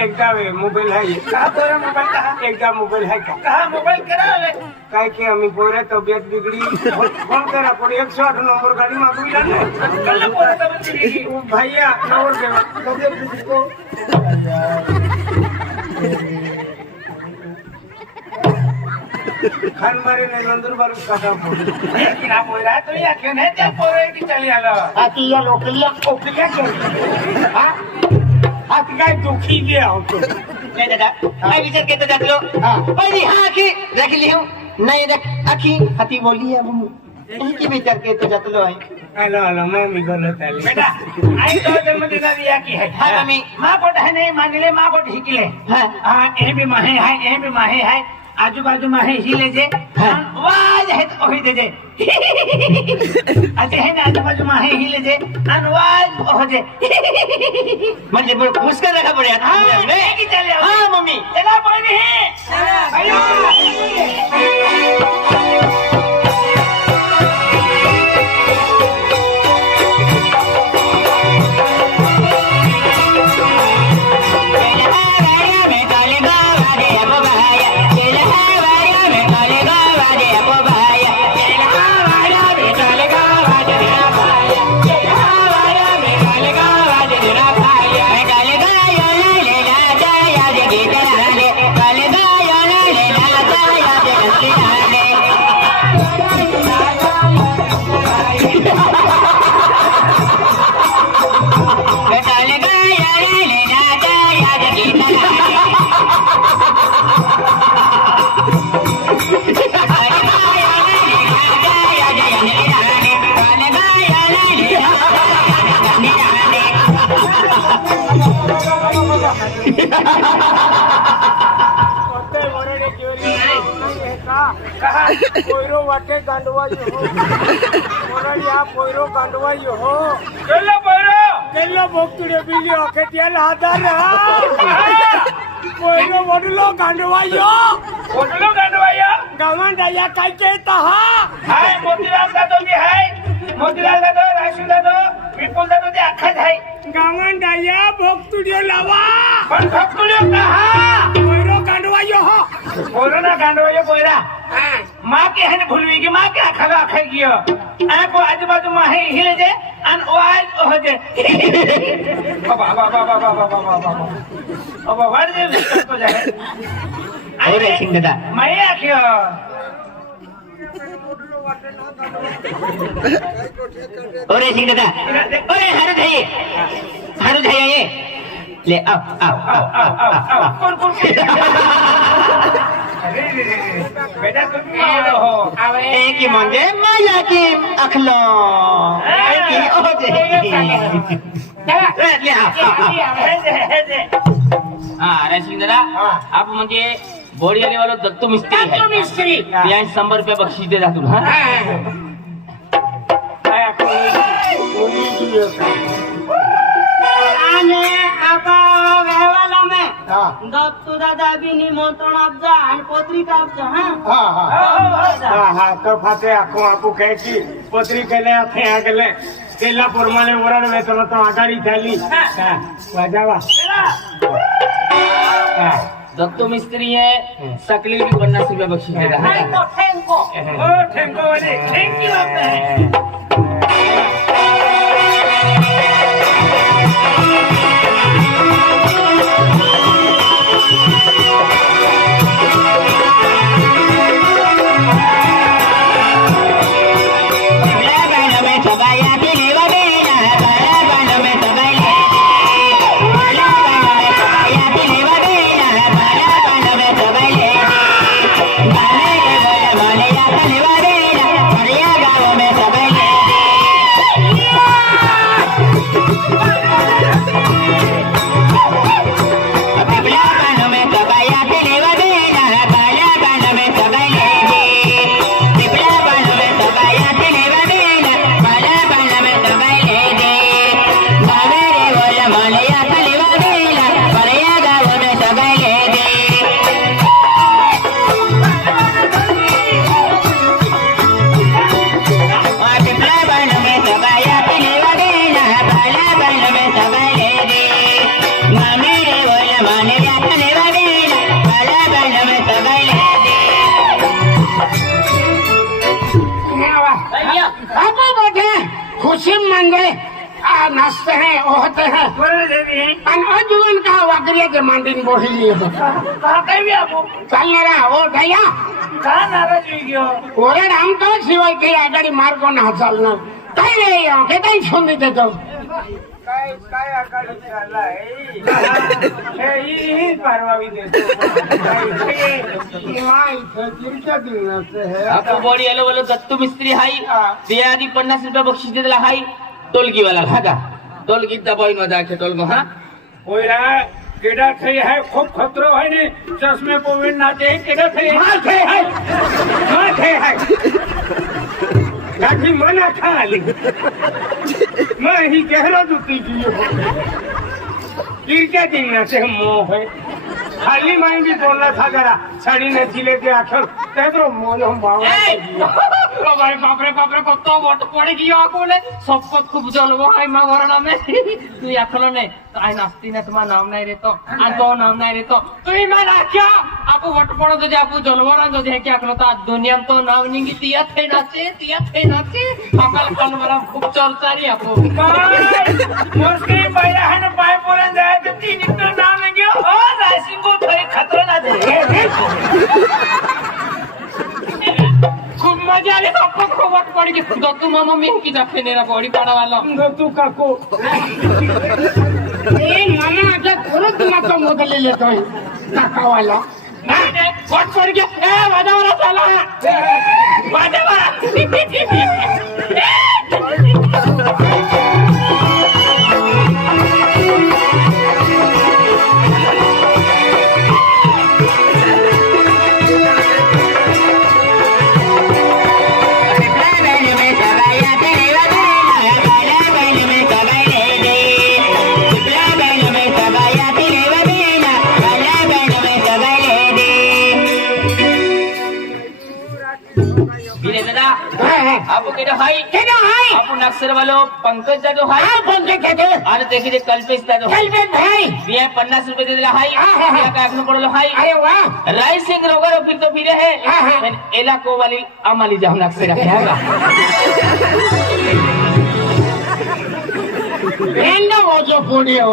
एकदा मोबाईल आहे कहा पोरा मोबाईल कहा एकदा मोबाईल आहे का कहा मोबाईल करा काय की आम्ही पोऱ्या तब्येत बिगडी फोन करा पण 108 नंबर गाडी मागविला नाही कल पोरा तब्येत बिगड़ी भैया नंबर देवा तब्येत बिगड़ी को खानबारी ने नंदुरबार काटा किना पोरा तो या क्यों है त्या पोरा की चली आलो आती या लोकलिया ओकलिया हा हात काय दुखी गया होतो नहीं दादा मैं विचार के तो जात लो पहली हाँ आखी रख ली हूँ नहीं रख आखी हाथी बोली अब इनकी विचार के तो जात लो हेलो हेलो मैं भी गलत है बेटा आई तो जन्म दिना दिया की है हाँ मम्मी माँ को है नहीं मांगले माँ को हिकले हाँ ये भी माहे है ये भी माहे है आजू बाजू माहे हिले जे वाज है तो ही दे जे अच्छा है ना आजू बाजू माहे हिले जे अनवाज हो जे म्हणजे मुस्कान रखा पड़े हाँ नहीं की चले हाँ मम्मी चला पानी है पोयरो वाटे गांडवा यो मोरया पोयरो गांडवा यो चलो पोरो केल्लो भक्तुडे बिली ओकेटियल हादार पोयरो वडलो गांडवा यो होटलो गांडवाया गावान डाया काय केता हाय मोतीलाल दादो भी है मोतीलाल दादो राशु दादो विपुल दादो ते अख्खा है गावान डाया भक्तुडे लावा पण भक्तुल्यो कहा पोयरो गांडवा यो कोरोना गांडवाया पोयरा माँ के है भूलवी की माँ के खगा खाई गियो आको आजू बाजू माँ है हिले जे अन ओआज हो जे बाबा बाबा बाबा बाबा बाबा बाबा वाड जे तो जाए अरे सिंह दादा मैं आखियो अरे सिंह दादा अरे हारू धाई ये ले आओ कौन बेटा तुम हो एक ही म्हणजे माया की अखलो एक ही ओजे ले हाँ रसिक दादा आप म्हणजे बोडी आने वाला दत्तू मिस्त्री है यहाँ 100 रुपया बख्शीश दे दा तुम दत्तू दादा बी निमंत्रण आपजा आणि पत्रिका आपजा हा तो फाते आखो आपू कहती पत्रिकेले आथे आगले केला प्रमाणे वरण वेतन तो आगाडी झाली वाजावा दत्तू मिस्त्री है सकली भी 50 रुपया बख्शीश दे रहा है ठेंको वाले थैंक यू आपका है माने मुस्लिम म्हणजे नाचते हैं होते हैं बरोबर देवी आणि अजून का वाकऱ्याचे मांडीन बोहिली का काय बी आपू चालणारा ओ दया का नाराज होई गयो ओरड आमतो शिवाय काही आघाडी मार्ग ना चालणार काय रे हे काही सोंदी देतो काय काय आकाडी चाललाय हे ही परवावी आपण बॉडी आलो बोलो दत्तू मिस्त्री हाई ते आधी 50 रुपये बक्षीस देला हाई टोलकी वाला भागा टोलकी दबाई न जाके टोल में हां ओला केडा થઈ है खूब खतरो है ने चश्मे पोविन नाचे केडा થઈ माथे है लाठी मना खाली मैं ही गहरा दुती जियो किरक्या दिन से मोह है खाली मैं भी बोलना था जरा साड़ी ने जिले के आखिर तेरो मोल हम बाबा भाई बाप रे कत वोट पड़े गयो आकोले सबको खूब जलवा है मा वरना में तू आखलो ने तो आई नास्ती ने तुम्हारा नाम नहीं रे तो आ तो नाम नहीं रे तो तू ही मैं राख्या आपको वोट पड़ो तो आपको जलवा जो है क्या आखलो तो दुनिया में तो नाम नहीं तिया थे नाचे अकल कल वाला खूब चलता रे आपको मुस्की पहिला है न पाय पोरन जाए तो तीन तो नाम नहीं गयो ओ रासिंग को थई खतरा ना दे खूब मजा आले तो आपको खूब वोट पड़ गई दत्तू मामा में की जाके मेरा बॉडी पड़ा वाला तू काको ए मामा आता खरंच तुला मोदले लेतोय काका वाला वोट पड़ गया ए वाजा वाला चला वाजा वाला आपको केडो हाई आपको नक्सर वालो पंकज जादो हाई पंकज जादो अरे देखिए कल्पेश जादो भाई ये 50 रुपए दे दिला हाई ये का आखनो पड़लो हाई अरे वाह राय सिंह रोगर फिर तो फिरे है एला को वाली अमाली जाओ नक्सर रखेगा रेंडो वो जो पुड़ियो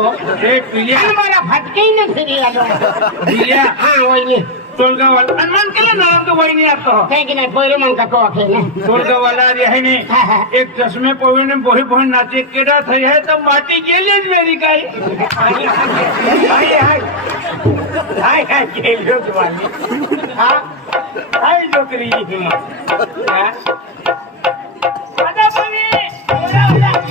एक पिलिया हमारा फटके ही न फिरी आलो पिलिया हां वही टोलगा वाला अनुमान केला नाम तो वही नहीं आता है कि नहीं पहिरो मन का को आखे ने टोलगा वाला रे है ने एक चश्मे पोविन में बोही बोही नाचे केडा થઈ है तो माटी गेले ज मेरी काई हाय गेलो जवानी हां हाय जोकरी हिम्मत हां आजा पानी ओला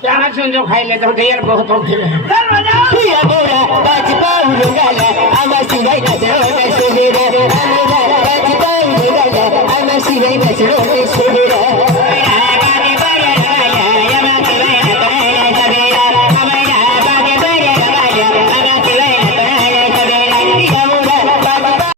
क्या सुन जो खाई लेते हो यार बहुत हो फिर चल बजाओ या बोरा बाज पाऊ गाला आमा सिवाय नजरो ने सुबेरे आमा बाज पाऊ गाला आमा सिवाय नजरो ने सुबेरे